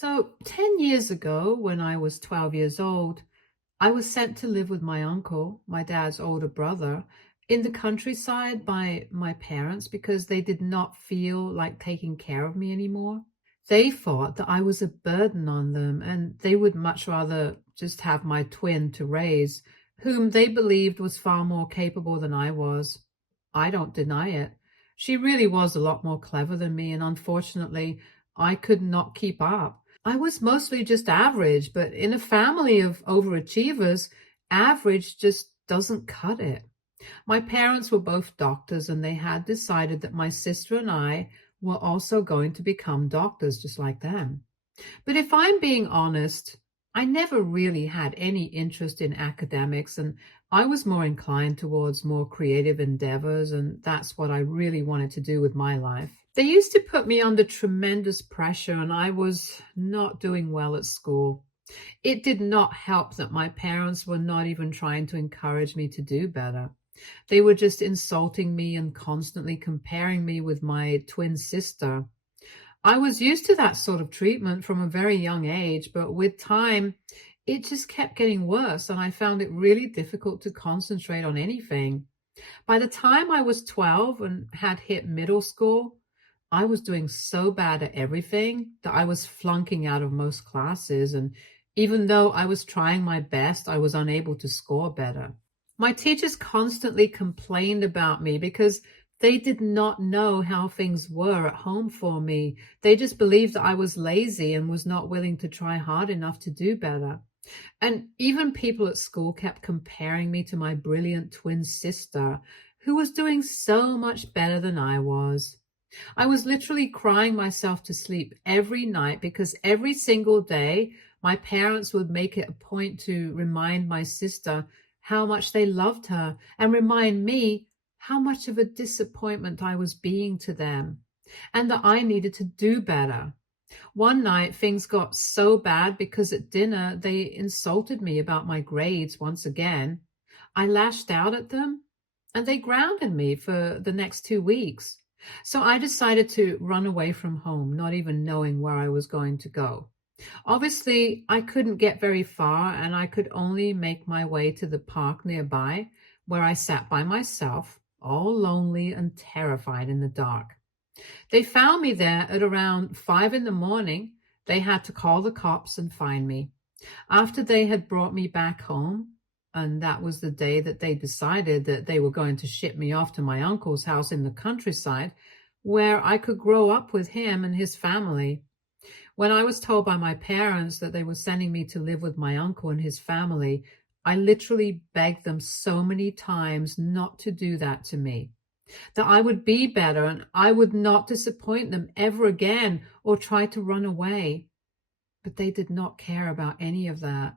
So, 10 years ago, when I was 12 years old, I was sent to live with my uncle, my dad's older brother, in the countryside by my parents because they did not feel like taking care of me anymore. They thought that I was a burden on them and they would much rather just have my twin to raise, whom they believed was far more capable than I was. I don't deny it. She really was a lot more clever than me, and unfortunately, I could not keep up. I was mostly just average, but in a family of overachievers, average just doesn't cut it. My parents were both doctors, and they had decided that my sister and I were also going to become doctors just like them. But if I'm being honest, I never really had any interest in academics, and I was more inclined towards more creative endeavors, and that's what I really wanted to do with my life. They used to put me under tremendous pressure, and I was not doing well at school. It did not help that my parents were not even trying to encourage me to do better. They were just insulting me and constantly comparing me with my twin sister. I was used to that sort of treatment from a very young age, but with time, it just kept getting worse, and I found it really difficult to concentrate on anything. By the time I was 12 and had hit middle school, I was doing so bad at everything that I was flunking out of most classes, and even though I was trying my best, I was unable to score better. My teachers constantly complained about me because they did not know how things were at home for me. They just believed that I was lazy and was not willing to try hard enough to do better. And even people at school kept comparing me to my brilliant twin sister, who was doing so much better than I was. I was literally crying myself to sleep every night because every single day my parents would make it a point to remind my sister how much they loved her and remind me how much of a disappointment I was being to them and that I needed to do better. One night things got so bad because at dinner they insulted me about my grades once again. I lashed out at them and they grounded me for the next 2 weeks. So I decided to run away from home, not even knowing where I was going to go. Obviously, I couldn't get very far, and I could only make my way to the park nearby, where I sat by myself, all lonely and terrified in the dark. They found me there at around 5 in the morning. They had to call the cops and find me. After they had brought me back home, and that was the day that they decided that they were going to ship me off to my uncle's house in the countryside, where I could grow up with him and his family. When I was told by my parents that they were sending me to live with my uncle and his family, I literally begged them so many times not to do that to me, that I would be better and I would not disappoint them ever again or try to run away. But they did not care about any of that.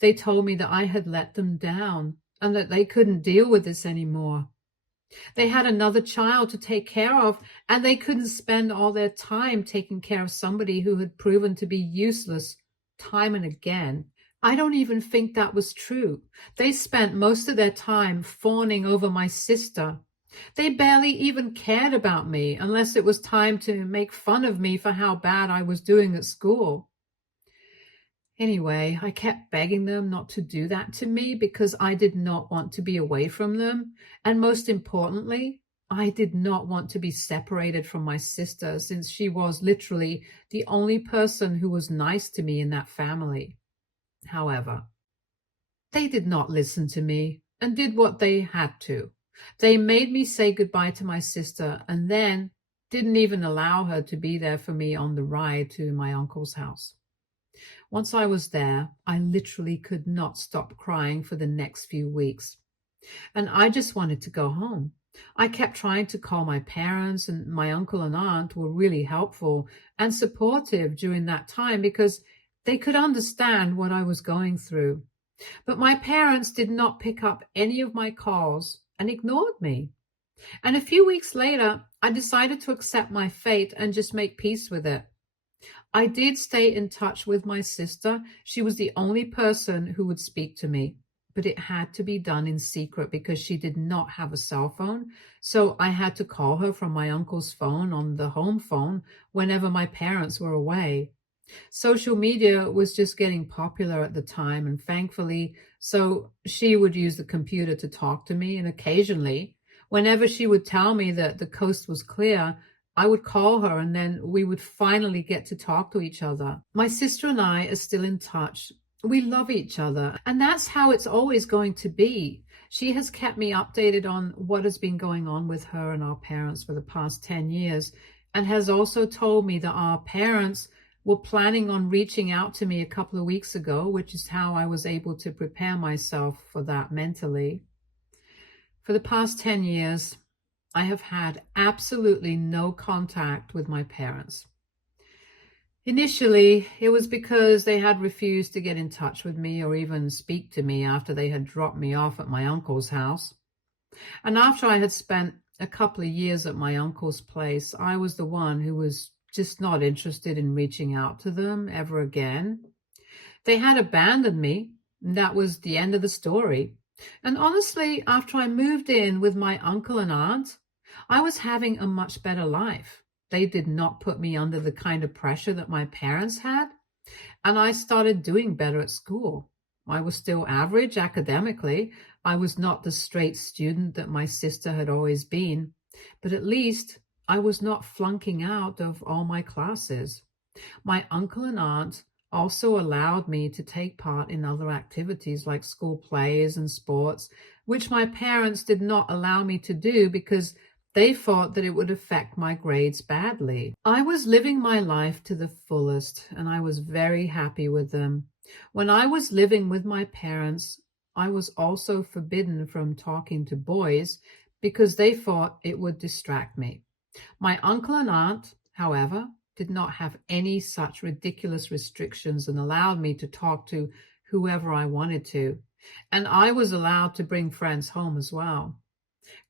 They told me that I had let them down and that they couldn't deal with this anymore. They had another child to take care of, and they couldn't spend all their time taking care of somebody who had proven to be useless time and again. I don't even think that was true. They spent most of their time fawning over my sister. They barely even cared about me unless it was time to make fun of me for how bad I was doing at school. Anyway, I kept begging them not to do that to me because I did not want to be away from them. And most importantly, I did not want to be separated from my sister since she was literally the only person who was nice to me in that family. However, they did not listen to me and did what they had to. They made me say goodbye to my sister and then didn't even allow her to be there for me on the ride to my uncle's house. Once I was there, I literally could not stop crying for the next few weeks. And I just wanted to go home. I kept trying to call my parents, and my uncle and aunt were really helpful and supportive during that time because they could understand what I was going through. But my parents did not pick up any of my calls and ignored me. And a few weeks later, I decided to accept my fate and just make peace with it. I did stay in touch with my sister. She was the only person who would speak to me, but it had to be done in secret because she did not have a cell phone. So I had to call her from my uncle's phone on the home phone whenever my parents were away. Social media was just getting popular at the time, and thankfully, so she would use the computer to talk to me. And occasionally, whenever she would tell me that the coast was clear, I would call her and then we would finally get to talk to each other. My sister and I are still in touch. We love each other, and that's how it's always going to be. She has kept me updated on what has been going on with her and our parents for the past 10 years, and has also told me that our parents were planning on reaching out to me a couple of weeks ago, which is how I was able to prepare myself for that mentally. For the past 10 years, I have had absolutely no contact with my parents. Initially, it was because they had refused to get in touch with me or even speak to me after they had dropped me off at my uncle's house. And after I had spent a couple of years at my uncle's place, I was the one who was just not interested in reaching out to them ever again. They had abandoned me, and that was the end of the story. And honestly, after I moved in with my uncle and aunt, I was having a much better life. They did not put me under the kind of pressure that my parents had, and I started doing better at school. I was still average academically. I was not the straight student that my sister had always been, but at least I was not flunking out of all my classes. My uncle and aunt also allowed me to take part in other activities like school plays and sports, which my parents did not allow me to do because they thought that it would affect my grades badly. I was living my life to the fullest, and I was very happy with them. When I was living with my parents, I was also forbidden from talking to boys because they thought it would distract me. My uncle and aunt, however, did not have any such ridiculous restrictions and allowed me to talk to whoever I wanted to. And I was allowed to bring friends home as well.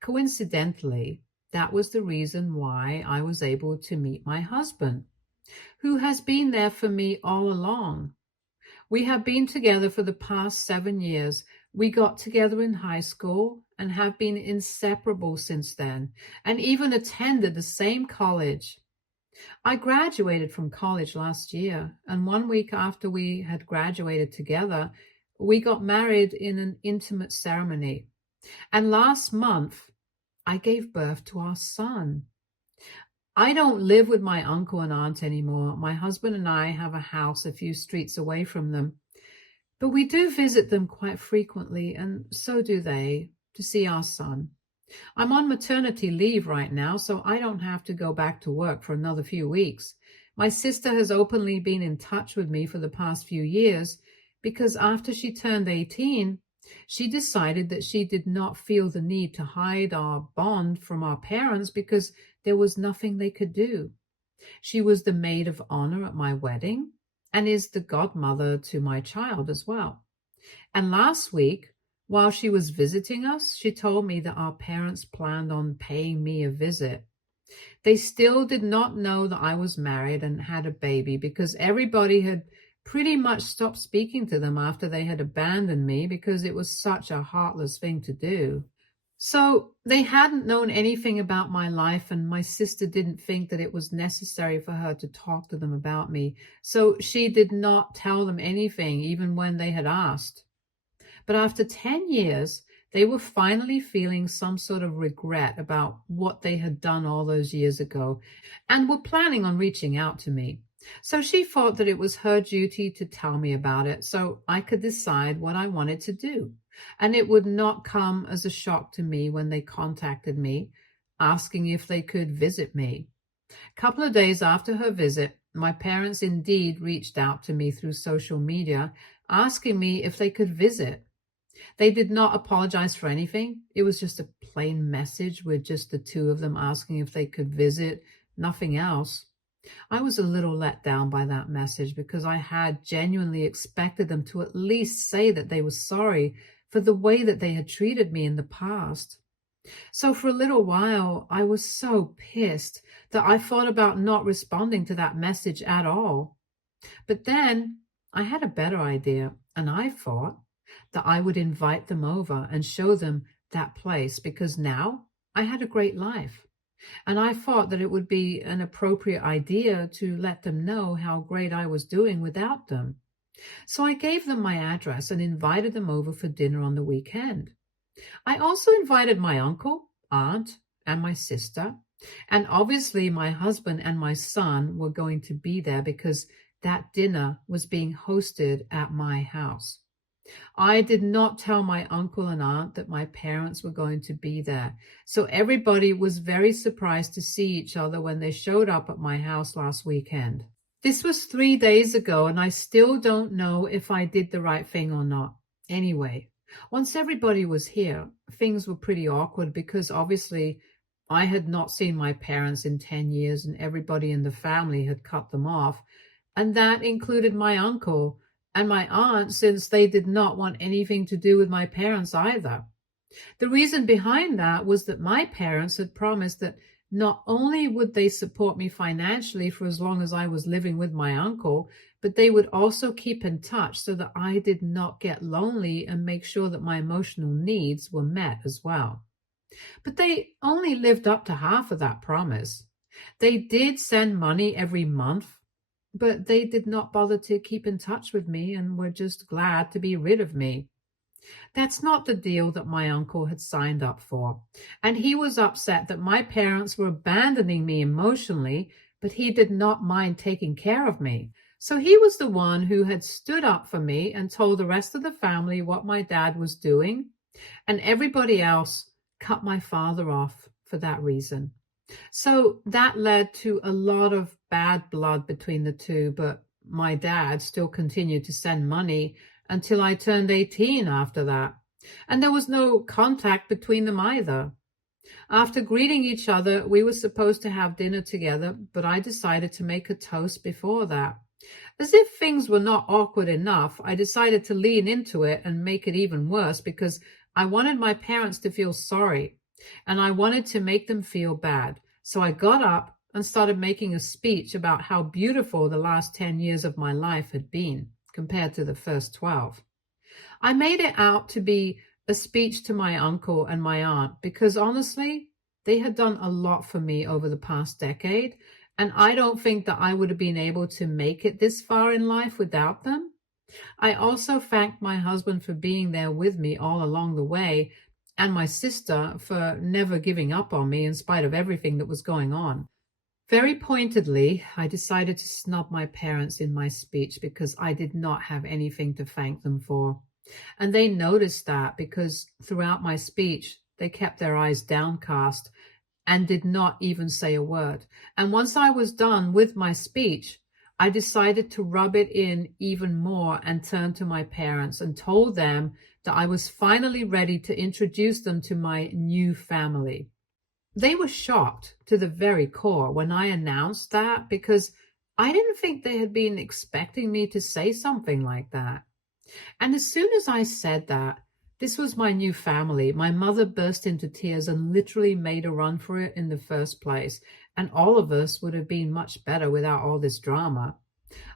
Coincidentally, that was the reason why I was able to meet my husband, who has been there for me all along. We have been together for the past 7 years. We got together in high school and have been inseparable since then, and even attended the same college. I graduated from college last year, and 1 week after we had graduated together, we got married in an intimate ceremony. And last month, I gave birth to our son. I don't live with my uncle and aunt anymore. My husband and I have a house a few streets away from them. But we do visit them quite frequently, and so do they, to see our son. I'm on maternity leave right now, so I don't have to go back to work for another few weeks. My sister has openly been in touch with me for the past few years because after she turned 18, she decided that she did not feel the need to hide our bond from our parents because there was nothing they could do. She was the maid of honor at my wedding and is the godmother to my child as well. And last week, while she was visiting us, she told me that our parents planned on paying me a visit. They still did not know that I was married and had a baby because everybody had pretty much stopped speaking to them after they had abandoned me because it was such a heartless thing to do. So they hadn't known anything about my life, and my sister didn't think that it was necessary for her to talk to them about me. So she did not tell them anything, even when they had asked. But after 10 years, they were finally feeling some sort of regret about what they had done all those years ago and were planning on reaching out to me. So she thought that it was her duty to tell me about it so I could decide what I wanted to do. And it would not come as a shock to me when they contacted me, asking if they could visit me. A couple of days after her visit, my parents indeed reached out to me through social media, asking me if they could visit. They did not apologize for anything. It was just a plain message with just the two of them asking if they could visit, nothing else. I was a little let down by that message because I had genuinely expected them to at least say that they were sorry for the way that they had treated me in the past. So for a little while, I was so pissed that I thought about not responding to that message at all. But then I had a better idea, and I thought that I would invite them over and show them that place because now I had a great life. And I thought that it would be an appropriate idea to let them know how great I was doing without them. So I gave them my address and invited them over for dinner on the weekend. I also invited my uncle, aunt, and my sister. And obviously, my husband and my son were going to be there because that dinner was being hosted at my house. I did not tell my uncle and aunt that my parents were going to be there. So everybody was very surprised to see each other when they showed up at my house last weekend. This was 3 days ago, and I still don't know if I did the right thing or not. Anyway, once everybody was here, things were pretty awkward because obviously I had not seen my parents in 10 years and everybody in the family had cut them off. And that included my uncle and my aunt, since they did not want anything to do with my parents either. The reason behind that was that my parents had promised that not only would they support me financially for as long as I was living with my uncle, but they would also keep in touch so that I did not get lonely and make sure that my emotional needs were met as well. But they only lived up to half of that promise. They did send money every month, but they did not bother to keep in touch with me and were just glad to be rid of me. That's not the deal that my uncle had signed up for. And he was upset that my parents were abandoning me emotionally, but he did not mind taking care of me. So he was the one who had stood up for me and told the rest of the family what my dad was doing. And everybody else cut my father off for that reason. So that led to a lot of bad blood between the two, but my dad still continued to send money until I turned 18 after that. And there was no contact between them either. After greeting each other, we were supposed to have dinner together, but I decided to make a toast before that. As if things were not awkward enough, I decided to lean into it and make it even worse because I wanted my parents to feel sorry, and I wanted to make them feel bad. So I got up and started making a speech about how beautiful the last 10 years of my life had been compared to the first 12. I made it out to be a speech to my uncle and my aunt because honestly, they had done a lot for me over the past decade, and I don't think that I would have been able to make it this far in life without them. I also thanked my husband for being there with me all along the way, and my sister for never giving up on me in spite of everything that was going on. Very pointedly, I decided to snub my parents in my speech because I did not have anything to thank them for. And they noticed that because throughout my speech, they kept their eyes downcast and did not even say a word. And once I was done with my speech, I decided to rub it in even more and turned to my parents and told them that I was finally ready to introduce them to my new family. They were shocked to the very core when I announced that because I didn't think they had been expecting me to say something like that. And as soon as I said that, this was my new family, my mother burst into tears and literally made a run for it in the first place. And all of us would have been much better without all this drama.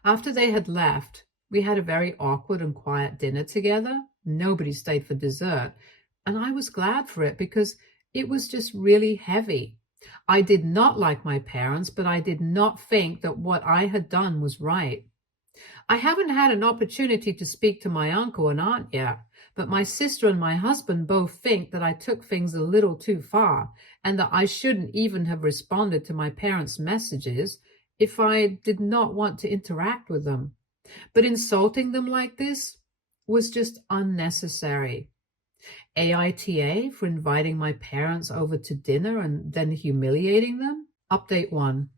After they had left, we had a very awkward and quiet dinner together. Nobody stayed for dessert. And I was glad for it because it was just really heavy. I did not like my parents, but I did not think that what I had done was right. I haven't had an opportunity to speak to my uncle and aunt yet, but my sister and my husband both think that I took things a little too far and that I shouldn't even have responded to my parents' messages if I did not want to interact with them. But insulting them like this was just unnecessary. AITA for inviting my parents over to dinner and then humiliating them? Update 1.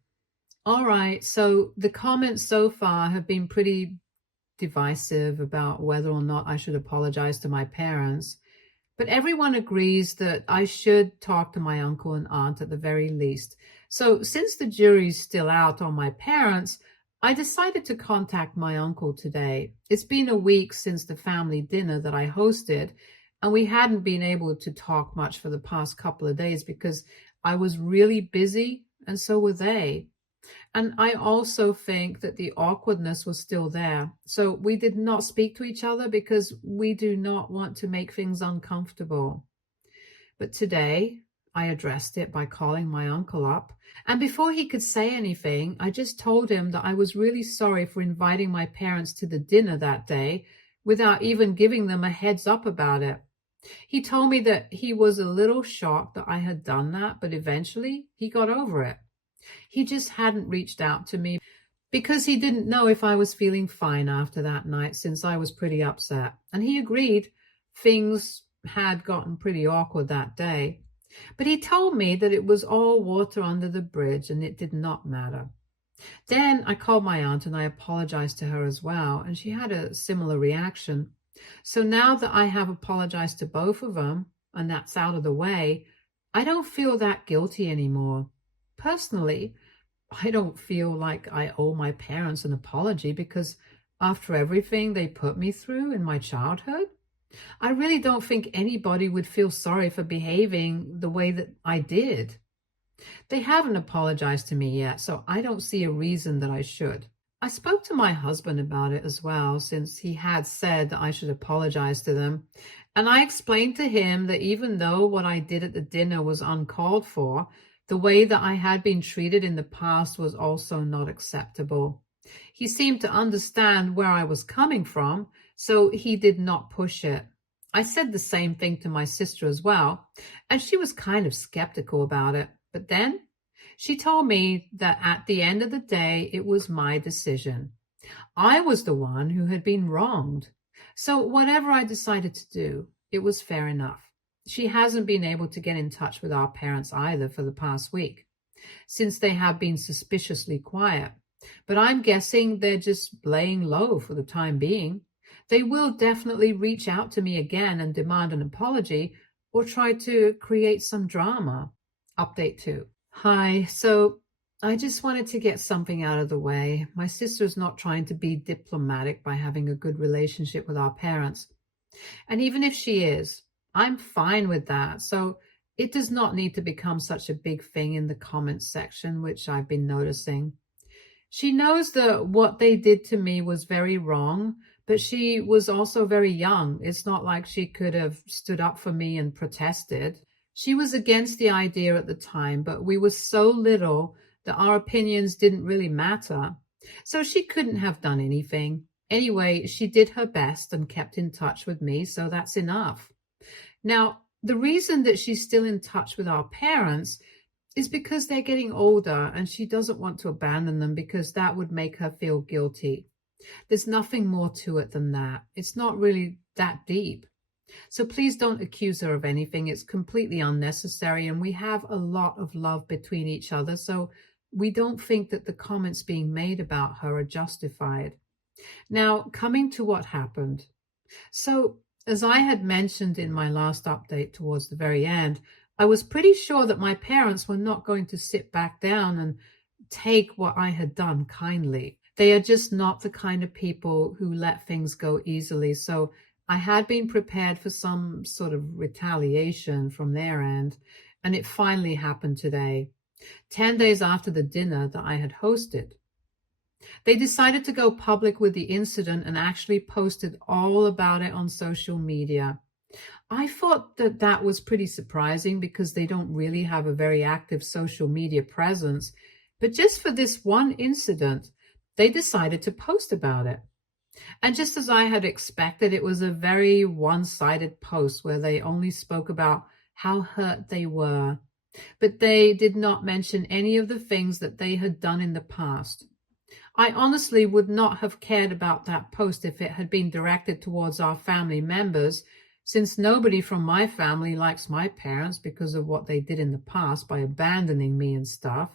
All right, so the comments so far have been pretty divisive about whether or not I should apologize to my parents, but everyone agrees that I should talk to my uncle and aunt at the very least. So since the jury's still out on my parents, I decided to contact my uncle today. It's been a week since the family dinner that I hosted, and we hadn't been able to talk much for the past couple of days because I was really busy, and so were they. And I also think that the awkwardness was still there. So we did not speak to each other because we do not want to make things uncomfortable. But today, I addressed it by calling my uncle up. And before he could say anything, I just told him that I was really sorry for inviting my parents to the dinner that day without even giving them a heads up about it. He told me that he was a little shocked that I had done that, but eventually he got over it. He just hadn't reached out to me because he didn't know if I was feeling fine after that night, since I was pretty upset. And he agreed things had gotten pretty awkward that day. But he told me that it was all water under the bridge and it did not matter. Then I called my aunt and I apologized to her as well, and she had a similar reaction. So now that I have apologized to both of them and that's out of the way, I don't feel that guilty anymore. Personally, I don't feel like I owe my parents an apology because after everything they put me through in my childhood, I really don't think anybody would feel sorry for behaving the way that I did. They haven't apologized to me yet, so I don't see a reason that I should. I spoke to my husband about it as well, since he had said that I should apologize to them. And I explained to him that even though what I did at the dinner was uncalled for, the way that I had been treated in the past was also not acceptable. He seemed to understand where I was coming from, so he did not push it. I said the same thing to my sister as well, and she was kind of skeptical about it. But then she told me that at the end of the day, it was my decision. I was the one who had been wronged. So whatever I decided to do, it was fair enough. She hasn't been able to get in touch with our parents either for the past week, since they have been suspiciously quiet. But I'm guessing they're just laying low for the time being. They will definitely reach out to me again and demand an apology or try to create some drama. Update 2. Hi, so I just wanted to get something out of the way. My sister's not trying to be diplomatic by having a good relationship with our parents. And even if she is, I'm fine with that. So it does not need to become such a big thing in the comments section, which I've been noticing. She knows that what they did to me was very wrong, but she was also very young. It's not like she could have stood up for me and protested. She was against the idea at the time, but we were so little that our opinions didn't really matter. So she couldn't have done anything. Anyway, she did her best and kept in touch with me, so that's enough. Now, the reason that she's still in touch with our parents is because they're getting older and she doesn't want to abandon them because that would make her feel guilty. There's nothing more to it than that. It's not really that deep. So please don't accuse her of anything. It's completely unnecessary, and we have a lot of love between each other, so we don't think that the comments being made about her are justified. Now, coming to what happened. So, as I had mentioned in my last update towards the very end, I was pretty sure that my parents were not going to sit back down and take what I had done kindly. They are just not the kind of people who let things go easily, so I had been prepared for some sort of retaliation from their end, and it finally happened today, 10 days after the dinner that I had hosted. They decided to go public with the incident and actually posted all about it on social media. I thought that that was pretty surprising because they don't really have a very active social media presence, but just for this one incident, they decided to post about it. And just as I had expected, it was a very one-sided post where they only spoke about how hurt they were, but they did not mention any of the things that they had done in the past. I honestly would not have cared about that post if it had been directed towards our family members, since nobody from my family likes my parents because of what they did in the past by abandoning me and stuff.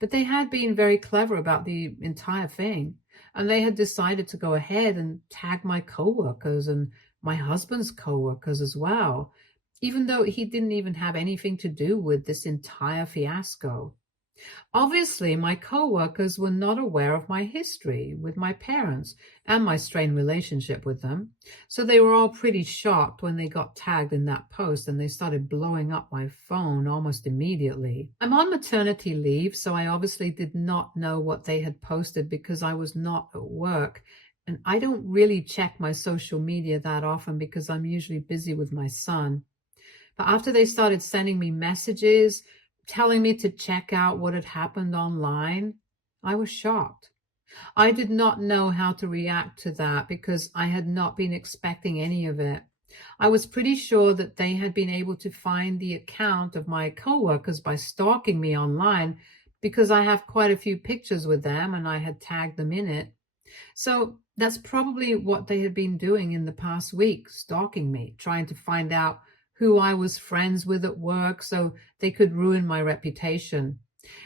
But they had been very clever about the entire thing, and they had decided to go ahead and tag my coworkers and my husband's coworkers as well, even though he didn't even have anything to do with this entire fiasco. Obviously, my coworkers were not aware of my history with my parents and my strained relationship with them, so they were all pretty shocked when they got tagged in that post, and they started blowing up my phone almost immediately. I'm on maternity leave, so I obviously did not know what they had posted because I was not at work, and I don't really check my social media that often because I'm usually busy with my son. But after they started sending me messages, telling me to check out what had happened online, I was shocked. I did not know how to react to that because I had not been expecting any of it. I was pretty sure that they had been able to find the account of my coworkers by stalking me online because I have quite a few pictures with them and I had tagged them in it. So that's probably what they had been doing in the past week, stalking me, trying to find out who I was friends with at work so they could ruin my reputation.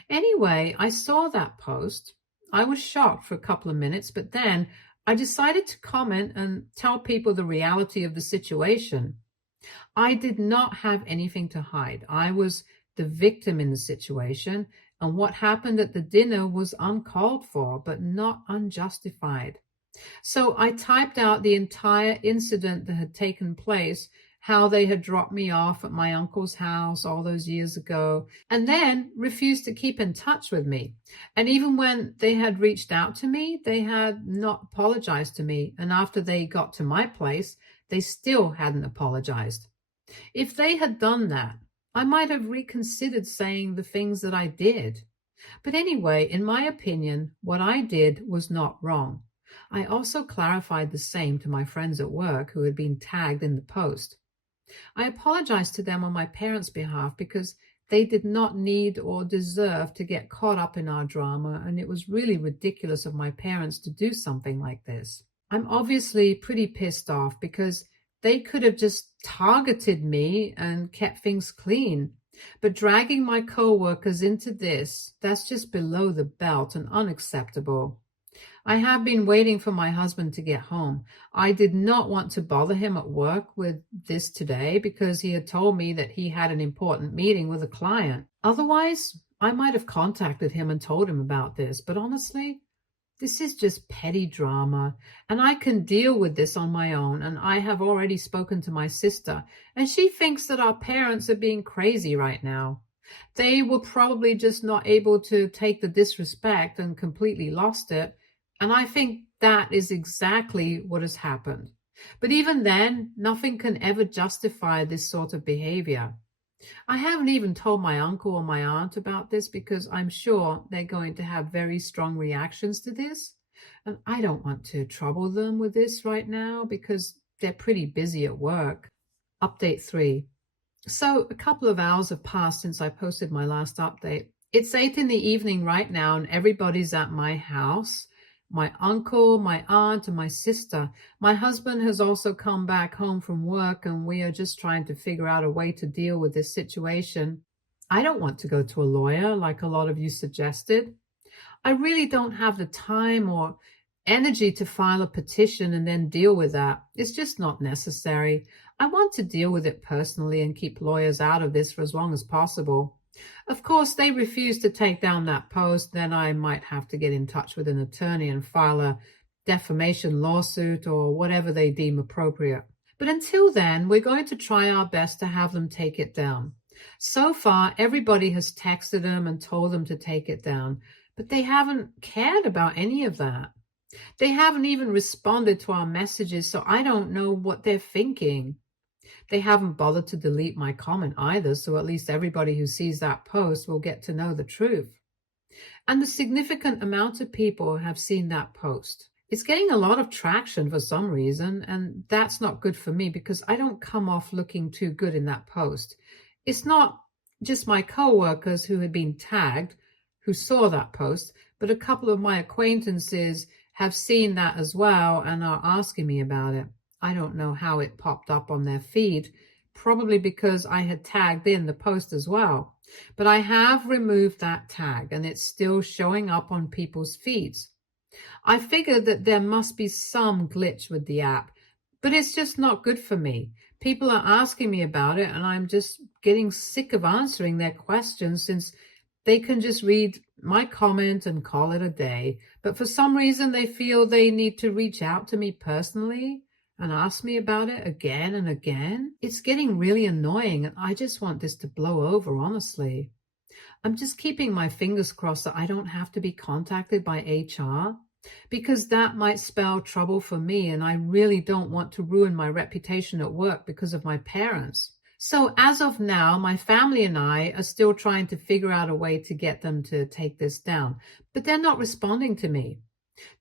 Anyway, I saw that post. I was shocked for a couple of minutes, but then I decided to comment and tell people the reality of the situation. I did not have anything to hide. I was the victim in the situation, and what happened at the dinner was uncalled for, but not unjustified. So I typed out the entire incident that had taken place, how they had dropped me off at my uncle's house all those years ago, and then refused to keep in touch with me. And even when they had reached out to me, they had not apologized to me. And after they got to my place, they still hadn't apologized. If they had done that, I might have reconsidered saying the things that I did. But anyway, in my opinion, what I did was not wrong. I also clarified the same to my friends at work who had been tagged in the post. I apologized to them on my parents' behalf because they did not need or deserve to get caught up in our drama, and it was really ridiculous of my parents to do something like this. I'm obviously pretty pissed off because they could have just targeted me and kept things clean. But dragging my co-workers into this, that's just below the belt and unacceptable. I have been waiting for my husband to get home. I did not want to bother him at work with this today because he had told me that he had an important meeting with a client. Otherwise, I might have contacted him and told him about this, but honestly, this is just petty drama, and I can deal with this on my own, and I have already spoken to my sister, and she thinks that our parents are being crazy right now. They were probably just not able to take the disrespect and completely lost it, and I think that is exactly what has happened. But even then, nothing can ever justify this sort of behavior. I haven't even told my uncle or my aunt about this because I'm sure they're going to have very strong reactions to this. And I don't want to trouble them with this right now because they're pretty busy at work. Update 3. So a couple of hours have passed since I posted my last update. It's 8 in the evening right now and everybody's at my house. My uncle, my aunt, and my sister. My husband has also come back home from work and we are just trying to figure out a way to deal with this situation. I don't want to go to a lawyer like a lot of you suggested. I really don't have the time or energy to file a petition and then deal with that. It's just not necessary. I want to deal with it personally and keep lawyers out of this for as long as possible. Of course, they refuse to take down that post, then I might have to get in touch with an attorney and file a defamation lawsuit or whatever they deem appropriate. But until then, we're going to try our best to have them take it down. So far, everybody has texted them and told them to take it down, but they haven't cared about any of that. They haven't even responded to our messages, so I don't know what they're thinking. They haven't bothered to delete my comment either, so at least everybody who sees that post will get to know the truth. And the significant amount of people have seen that post. It's getting a lot of traction for some reason, and that's not good for me because I don't come off looking too good in that post. It's not just my coworkers who had been tagged who saw that post, but a couple of my acquaintances have seen that as well and are asking me about it. I don't know how it popped up on their feed, probably because I had tagged in the post as well. But I have removed that tag and it's still showing up on people's feeds. I figured that there must be some glitch with the app, but it's just not good for me. People are asking me about it and I'm just getting sick of answering their questions since they can just read my comment and call it a day. But for some reason, they feel they need to reach out to me personally and ask me about it again and again. It's getting really annoying and I just want this to blow over, honestly. I'm just keeping my fingers crossed that I don't have to be contacted by HR because that might spell trouble for me and I really don't want to ruin my reputation at work because of my parents. So as of now, my family and I are still trying to figure out a way to get them to take this down, but they're not responding to me.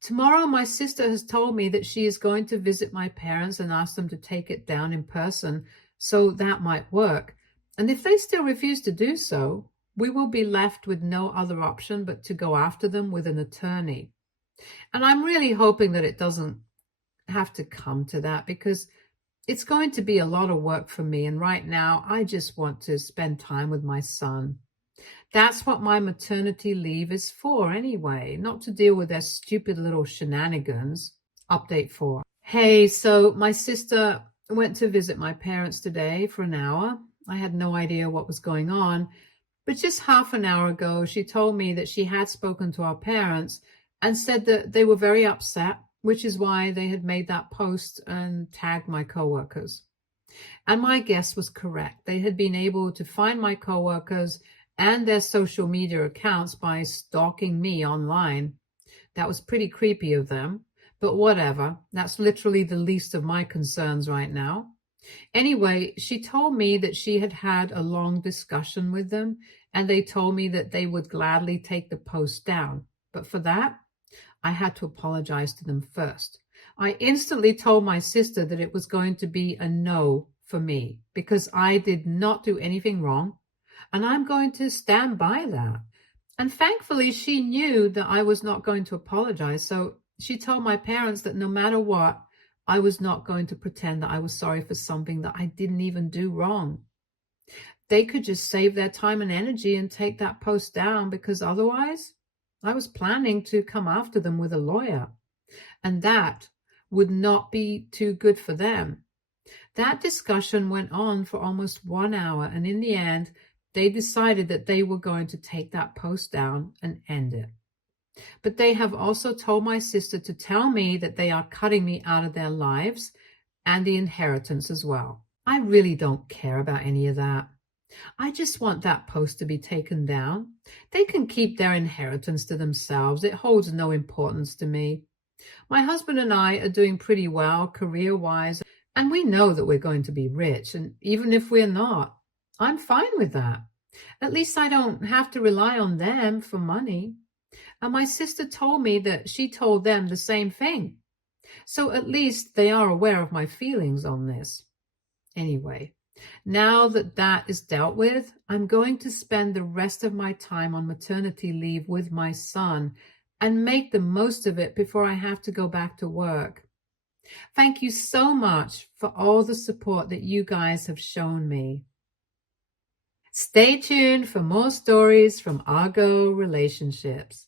Tomorrow, my sister has told me that she is going to visit my parents and ask them to take it down in person, so that might work. And if they still refuse to do so, we will be left with no other option but to go after them with an attorney. And I'm really hoping that it doesn't have to come to that, because it's going to be a lot of work for me. And right now, I just want to spend time with my son. That's what my maternity leave is for anyway, not to deal with their stupid little shenanigans. Update 4. Hey, so my sister went to visit my parents today for an hour. I had no idea what was going on, but just half an hour ago, she told me that she had spoken to our parents and said that they were very upset, which is why they had made that post and tagged my coworkers. And my guess was correct. They had been able to find my coworkers and their social media accounts by stalking me online. That was pretty creepy of them, but whatever. That's literally the least of my concerns right now. Anyway, she told me that she had had a long discussion with them, and they told me that they would gladly take the post down. But for that, I had to apologize to them first. I instantly told my sister that it was going to be a no for me because I did not do anything wrong, and I'm going to stand by that. And thankfully, she knew that I was not going to apologize, so she told my parents that no matter what, I was not going to pretend that I was sorry for something that I didn't even do wrong. They could just save their time and energy and take that post down, because otherwise, I was planning to come after them with a lawyer, and that would not be too good for them. That discussion went on for almost 1 hour, and in the end, they decided that they were going to take that post down and end it. But they have also told my sister to tell me that they are cutting me out of their lives and the inheritance as well. I really don't care about any of that. I just want that post to be taken down. They can keep their inheritance to themselves. It holds no importance to me. My husband and I are doing pretty well career-wise, and we know that we're going to be rich. And even if we're not, I'm fine with that. At least I don't have to rely on them for money. And my sister told me that she told them the same thing. So at least they are aware of my feelings on this. Anyway, now that that is dealt with, I'm going to spend the rest of my time on maternity leave with my son and make the most of it before I have to go back to work. Thank you so much for all the support that you guys have shown me. Stay tuned for more stories from Argo Relationships.